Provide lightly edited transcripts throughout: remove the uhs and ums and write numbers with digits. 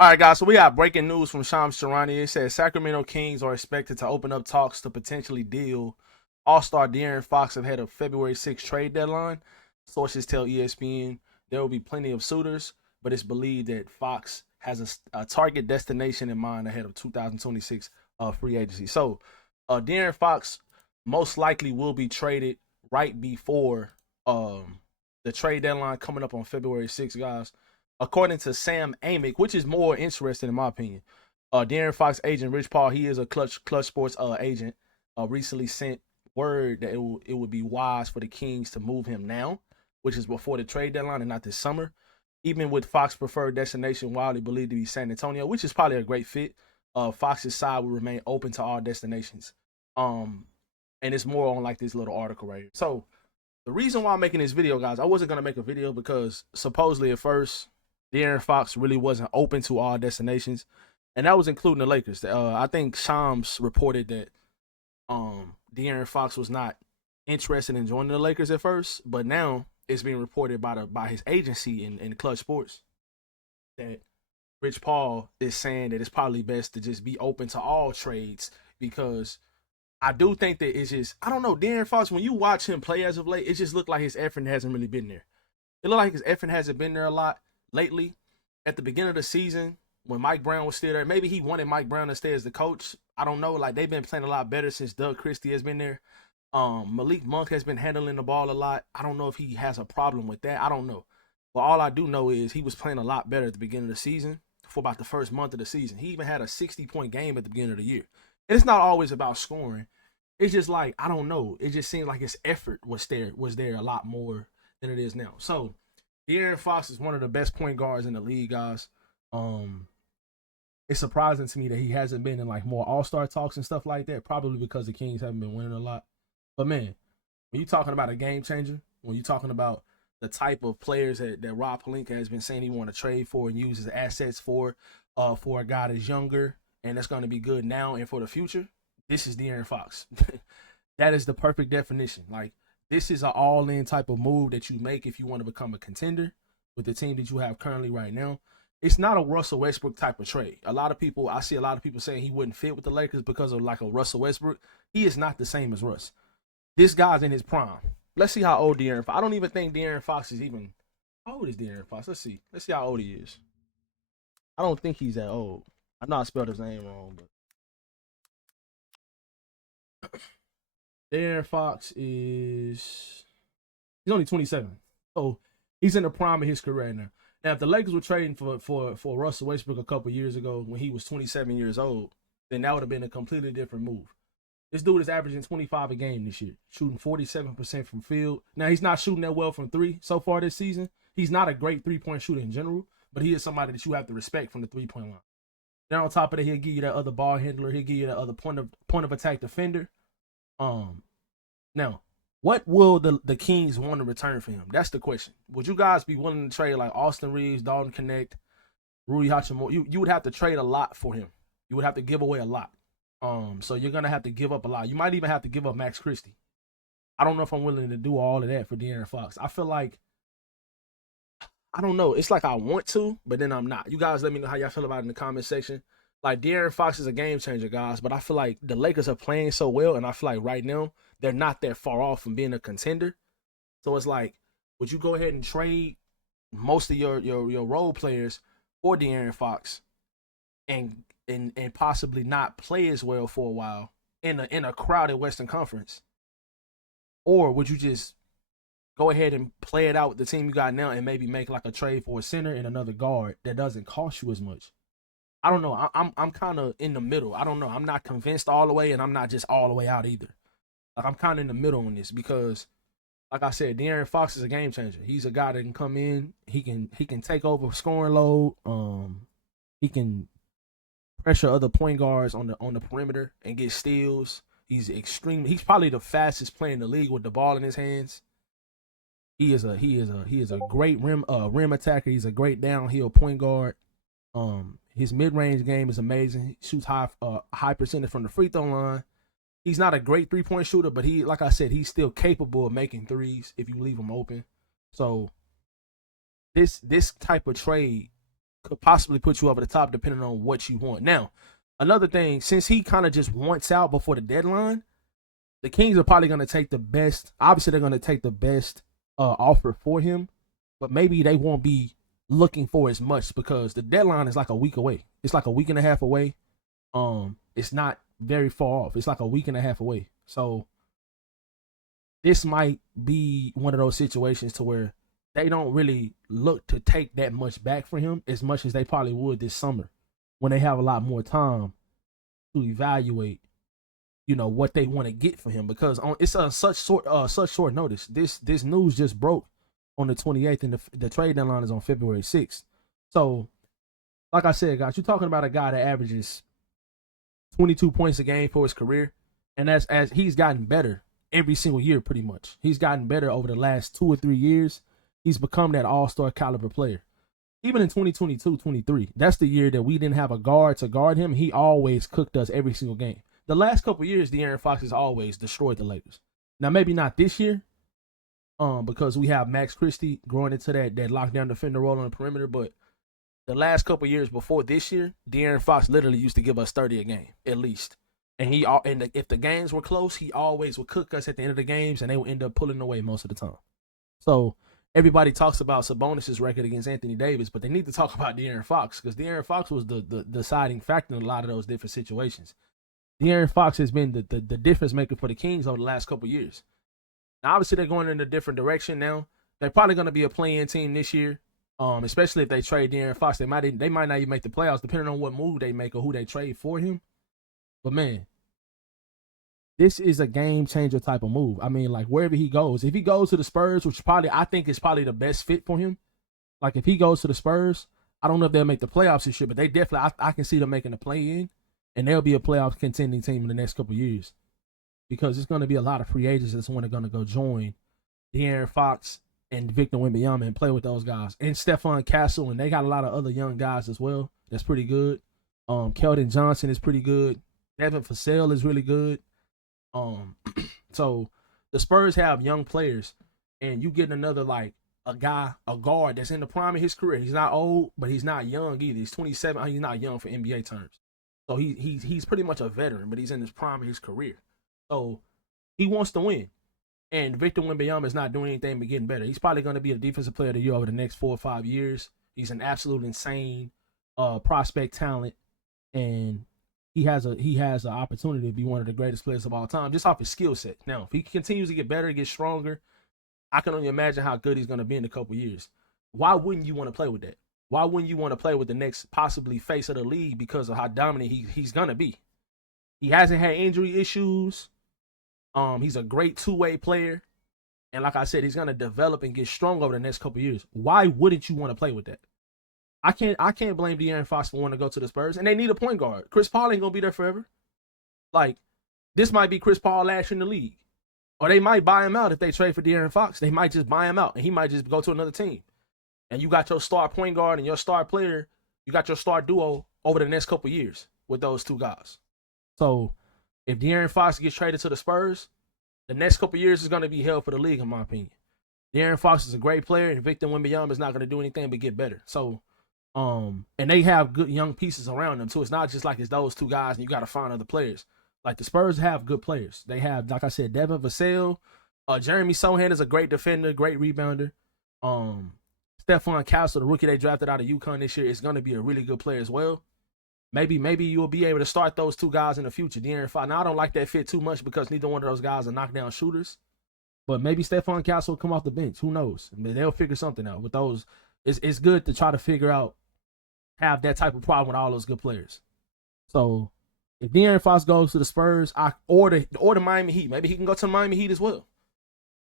All right, guys. So we got breaking news from Shams Charania. It says Sacramento Kings are expected to open up talks to potentially deal All-Star De'Aaron Fox ahead of February 6th trade deadline. Sources tell ESPN there will be plenty of suitors, but it's believed that Fox has a target destination in mind ahead of 2026 free agency. So, De'Aaron Fox most likely will be traded right before the trade deadline coming up on February 6th, guys. According to Sam Amick, which is more interesting in my opinion, De'Aaron Fox agent Rich Paul, he is a Clutch Sports agent, recently sent word that it would be wise for the Kings to move him now, which is before the trade deadline and not this summer. Even with Fox preferred destination widely believed to be San Antonio, which is probably a great fit, Fox's side will remain open to all destinations. And it's more on like this little article right here. So the reason why I'm making this video, guys, I wasn't gonna make a video because supposedly at first De'Aaron Fox really wasn't open to all destinations, and that was including the Lakers. I think Shams reported that De'Aaron Fox was not interested in joining the Lakers at first, but now it's being reported by his agency in Clutch Sports that Rich Paul is saying that it's probably best to just be open to all trades because I do think that it's just, I don't know, De'Aaron Fox, when you watch him play as of late, it just looked like his effort hasn't really been there. It looked like his effort hasn't been there a lot lately. At the beginning of the season, when Mike Brown was still there, maybe he wanted Mike Brown to stay as the coach. I don't know. Like, they've been playing a lot better since Doug Christie has been there. Malik Monk has been handling the ball a lot. I don't know if he has a problem with that. I don't know. But all I do know is he was playing a lot better at the beginning of the season for about the first month of the season. He even had a 60-point game at the beginning of the year. And it's not always about scoring. It's just like, I don't know. It just seemed like his effort was there a lot more than it is now. So De'Aaron Fox is one of the best point guards in the league, guys. It's surprising to me that he hasn't been in like more All-Star talks and stuff like that, probably because the Kings haven't been winning a lot. But man, when you're talking about a game changer, when you're talking about the type of players that Rob Pelinka has been saying he want to trade for and use his assets for a guy that's younger and that's going to be good now and for the future, this is De'Aaron Fox. That is the perfect definition. Like, this is an all-in type of move that you make if you want to become a contender with the team that you have currently right now. It's not a Russell Westbrook type of trade. I see a lot of people saying he wouldn't fit with the Lakers because of like a Russell Westbrook. He is not the same as Russ. This guy's in his prime. Let's see how old De'Aaron Fox. I don't even think De'Aaron Fox is even. How old is De'Aaron Fox? Let's see. Let's see how old he is. I don't think he's that old. I know I spelled his name wrong, but De'Aaron Fox he's only 27. So he's in the prime of his career now. Now, if the Lakers were trading for Russell Westbrook a couple years ago when he was 27 years old, then that would have been a completely different move. This dude is averaging 25 a game this year, shooting 47% from field. Now, he's not shooting that well from three so far this season. He's not a great three-point shooter in general, but he is somebody that you have to respect from the three-point line. Then on top of that, he'll give you that other ball handler. He'll give you that other point of attack defender. Now, what will the Kings want to return for him? That's the question. Would you guys be willing to trade like Austin Reeves, Dalton Connect, Rui Hachimura? You would have to trade a lot for him. You would have to give away a lot. So you're gonna have to give up a lot. You might even have to give up Max Christie. I don't know if I'm willing to do all of that for De'Aaron Fox. I feel like, I don't know. It's like I want to, but then I'm not. You guys let me know how y'all feel about it in the comment section. Like, De'Aaron Fox is a game changer, guys, but I feel like the Lakers are playing so well, and I feel like right now they're not that far off from being a contender. So it's like, would you go ahead and trade most of your role players for De'Aaron Fox and possibly not play as well for a while in a crowded Western Conference? Or would you just go ahead and play it out with the team you got now and maybe make like a trade for a center and another guard that doesn't cost you as much? I don't know. I'm kind of in the middle. I don't know. I'm not convinced all the way, and I'm not just all the way out either. Like, I'm kind of in the middle on this because, like I said, De'Aaron Fox is a game changer. He's a guy that can come in. He can take over scoring load. He can pressure other point guards on the perimeter and get steals. He's probably the fastest player in the league with the ball in his hands. He is a great rim attacker. He's a great downhill point guard. His mid-range game is amazing. He shoots high percentage from the free throw line. He's not a great three-point shooter, but like I said, he's still capable of making threes if you leave him open. So this type of trade could possibly put you over the top depending on what you want. Now, another thing, since he kind of just wants out before the deadline, the Kings are probably going to take the best. Obviously, they're going to take the best offer for him, but maybe they won't be looking for as much because the deadline is like a week away. It's like a week and a half away. It's not very far off. It's like a week and a half away. So this might be one of those situations to where they don't really look to take that much back for him as much as they probably would this summer when they have a lot more time to evaluate, what they want to get for him, because it's such short notice. This news just broke on the 28th, and the trade deadline is on February 6th. So, like I said, guys, you're talking about a guy that averages 22 points a game for his career, and as he's gotten better every single year, pretty much. He's gotten better over the last 2 or 3 years. He's become that all-star caliber player. Even in 2022-23, that's the year that we didn't have a guard to guard him. He always cooked us every single game. The last couple of years, De'Aaron Fox has always destroyed the Lakers. Now, maybe not this year, because we have Max Christie growing into that lockdown defender role on the perimeter, but the last couple of years before this year, De'Aaron Fox literally used to give us 30 a game, at least. And if the games were close, he always would cook us at the end of the games, and they would end up pulling away most of the time. So everybody talks about Sabonis' record against Anthony Davis, but they need to talk about De'Aaron Fox, because De'Aaron Fox was the deciding factor in a lot of those different situations. De'Aaron Fox has been the difference maker for the Kings over the last couple of years. Now, obviously, they're going in a different direction now. They're probably going to be a play-in team this year, especially if they trade De'Aaron Fox. They might not even make the playoffs, depending on what move they make or who they trade for him. But, man, this is a game-changer type of move. I mean, like, wherever he goes. If he goes to the Spurs, which I think is probably the best fit for him. Like, if he goes to the Spurs, I don't know if they'll make the playoffs this year, but they definitely, I can see them making the play-in. And they'll be a playoff contending team in the next couple of years, because it's going to be a lot of free agents that's going to go join De'Aaron Fox and Victor Wembanyama and play with those guys. And Stephon Castle, and they got a lot of other young guys as well. That's pretty good. Keldon Johnson is pretty good. Devin Vassell is really good. So the Spurs have young players, and you get another, like, a guard that's in the prime of his career. He's not old, but he's not young either. He's 27. He's not young for NBA terms. So he's pretty much a veteran, but he's in his prime of his career. So he wants to win. And Victor Wembanyama is not doing anything but getting better. He's probably going to be a defensive player of the year over the next 4 or 5 years. He's an absolute insane prospect talent, and he has an opportunity to be one of the greatest players of all time just off his skill set. Now, if he continues to get better, get stronger, I can only imagine how good he's going to be in a couple years. Why wouldn't you want to play with that? Why wouldn't you want to play with the next possibly face of the league because of how dominant he's going to be? He hasn't had injury issues. He's a great two-way player. And like I said, he's going to develop and get strong over the next couple of years. Why wouldn't you want to play with that? I can't blame De'Aaron Fox for wanting to go to the Spurs. And they need a point guard. Chris Paul ain't going to be there forever. Like, this might be Chris Paul last year in the league. Or they might buy him out if they trade for De'Aaron Fox. They might just buy him out, and he might just go to another team. And you got your star point guard and your star player, you got your star duo over the next couple of years with those two guys. So if De'Aaron Fox gets traded to the Spurs, the next couple of years is going to be hell for the league, in my opinion. De'Aaron Fox is a great player, and Victor Wembanyama is not going to do anything but get better. So, and they have good young pieces around them too. It's not just like it's those two guys and you got to find other players. Like, the Spurs have good players. They have, like I said, Devin Vassell. Jeremy Sohan is a great defender, great rebounder. Stephon Castle, the rookie they drafted out of UConn this year, is going to be a really good player as well. Maybe you'll be able to start those two guys in the future. De'Aaron Fox. Now, I don't like that fit too much because neither one of those guys are knockdown shooters. But maybe Stephon Castle will come off the bench. Who knows? I mean, they'll figure something out. With those, it's good to try to figure out, have that type of problem with all those good players. So if De'Aaron Fox goes to the Spurs, or the Miami Heat, maybe he can go to the Miami Heat as well.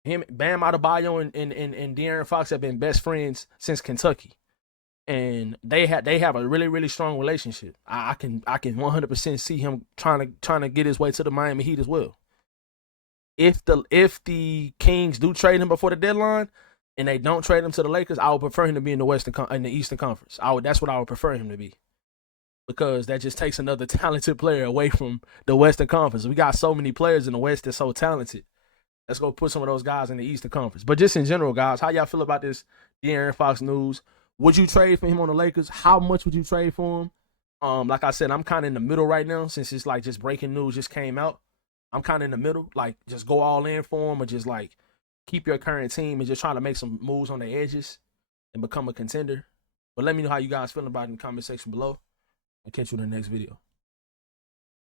Him, Bam Adebayo, and De'Aaron Fox have been best friends since Kentucky, and they have a really, really strong relationship. I can 100% see him trying to get his way to the Miami Heat as well. If the Kings do trade him before the deadline, and they don't trade him to the Lakers, I would prefer him to be in the Eastern Conference. That's what I would prefer him to be, because that just takes another talented player away from the Western Conference. We got so many players in the West that's so talented. Let's go put some of those guys in the Eastern Conference. But just in general, guys, how y'all feel about this De'Aaron Fox news? Would you trade for him on the Lakers? How much would you trade for him? Like I said, I'm kind of in the middle right now since it's like just breaking news just came out. I'm kind of in the middle, like just go all in for him or just like keep your current team and just try to make some moves on the edges and become a contender. But let me know how you guys feeling about it in the comment section below. I'll catch you in the next video.